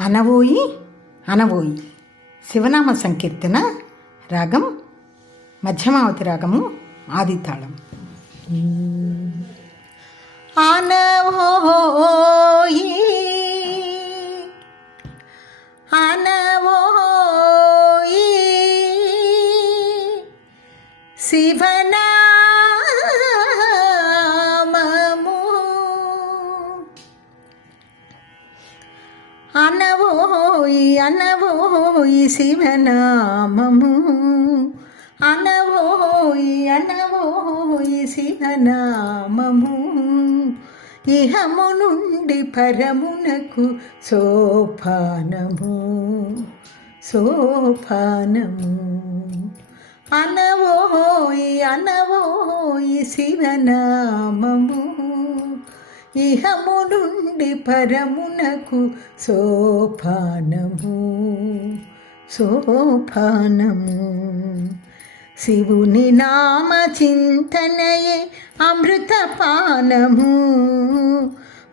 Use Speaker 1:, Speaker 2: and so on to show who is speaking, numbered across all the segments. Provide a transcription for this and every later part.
Speaker 1: అనవోయి అనవోయి శివనామ సంకీర్తన రాగం మధ్యమావతి రాగము ఆదితాళం. ఆన అనవోయి శివనామము. అనవోయి అనవోయి శివనామము. ఇహము నుండి పరమునకు సోపానము. సోపానము. అనవోయి అనవోయి శివనామము. ఇహము నుండి పరమునకు సోపానము. సోపానము శివుని నామ చింతనయే అమృతపానము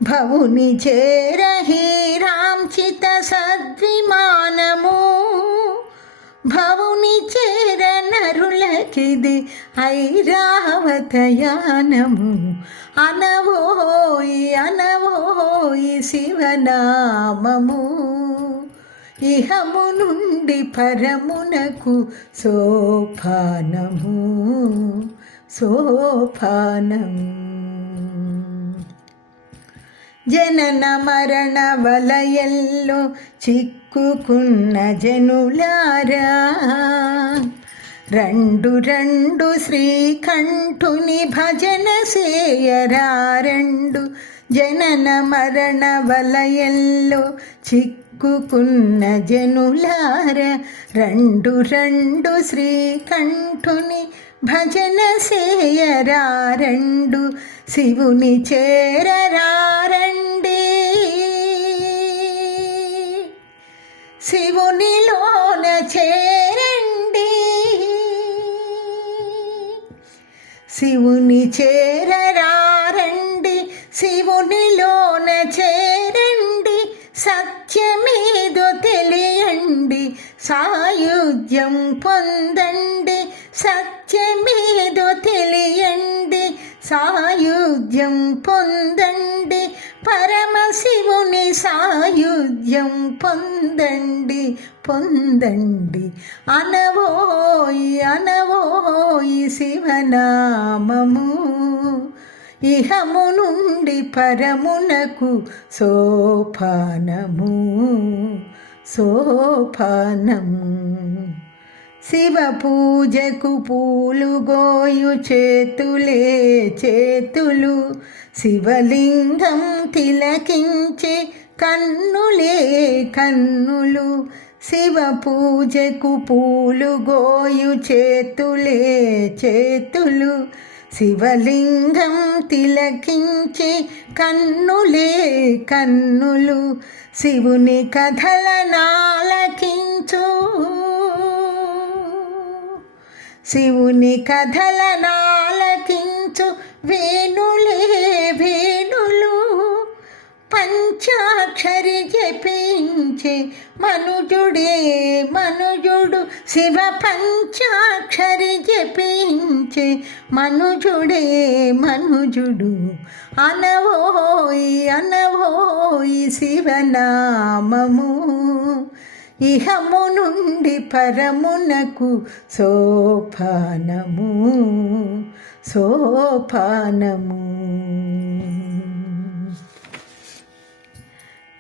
Speaker 1: భవుని చేరహీరాంచిత సద్విమానము. భవుని చేర నరులకిది ఐరావతయానము. అనవోయి అనవోయి శివనామము. ఇహము నుండి పరమునకు సోపానము సోపానం. జనన మరణ వలయల్లో చిక్కుకున్న జనులారా రెండు రెండు శ్రీకంఠుని భజన సేయరా రెండు జనన మరణ వలయల్లో చిక్కుకున్న జనులార రెండు రెండు శ్రీకంఠుని భజన సేయరా రెండు శివుని చేరరారండి శివునిలోన చే శివుని చేరరారండి శివునిలోన చేరండి సత్యమేదో తెలియండి సాయుధ్యం పొందండి సత్యమేదో తెలియండి సాయుధ్యం పొందండి పరమశివుని సా ఆయుధ్యం పొందండి పొందండి. అనవోయి అనవోయి శివనామము. ఇహము నుండి పరమునకు సోపానము. సోపానం. శివ పూజకు పూలు గోయు చేతులే చేతులు. శివలింగం తిలకించే కన్నులే కన్నులు శివ పూజకు పూలు గోయు చేతులే చేతులు. శివలింగం తిలకించి కన్నులే కన్నులు శివుని కథల నాలకించు శివుని కథల నాలకించు వేణులే జపించే మనుజుడే మనుజుడు శివ పంచాక్షరి జపించే మనుజుడే మనుజుడు అనవోయి అనవోయి శివనామము. ఇహము నుండి పరమునకు సోపానము సోపానము.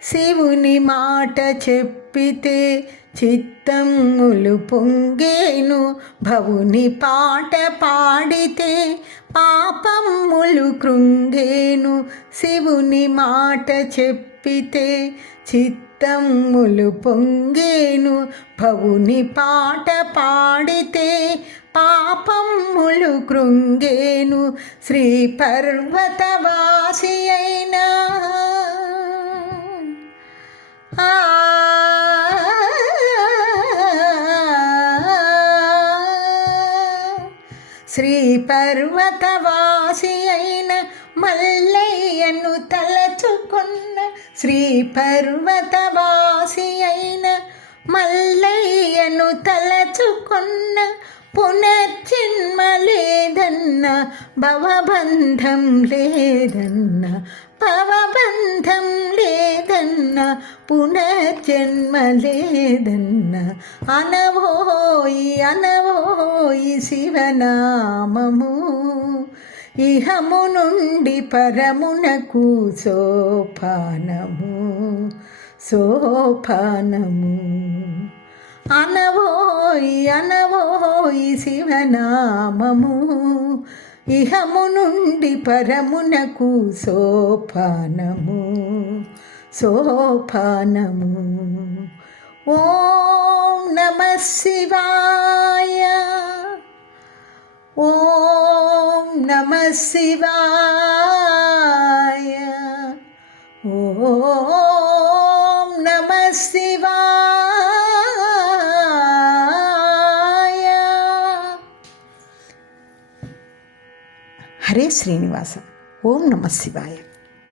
Speaker 1: శివుని మాట చెప్పితే చిత్తములు పొంగేను భవుని పాట పాడితే పాపమ్ములు కృంగేను శివుని మాట చెప్పితే చిత్తమ్ములు పొంగేను భవుని పాట పాడితే పాపమ్ములు కృంగేను శ్రీ పర్వతవాసి అయినా శ్రీ పర్వతవాసి అయిన మల్లయ్యను తలచుకున్న శ్రీ పర్వతవాసి అయిన మల్లయ్యను తలచుకున్న పునర్జన్మ లేదన్న భవబంధం లేదన్న భవబంధం లేదన్న పునర్జన్మలేదన్న. అనవోయి అనవోయి శివనామము. ఇహము నుండి పరమునకు సోపానము సోపానము. అనవోయి అనవోయి శివనామము. ఇహము నుండి పరమునకు సోపానము. సోపానము. ఓం నమ శివాయ. ఓం నమ శివాయ. ఓం నమ శివాయ. హరే శ్రీనివాస. ఓం నమ శివాయ.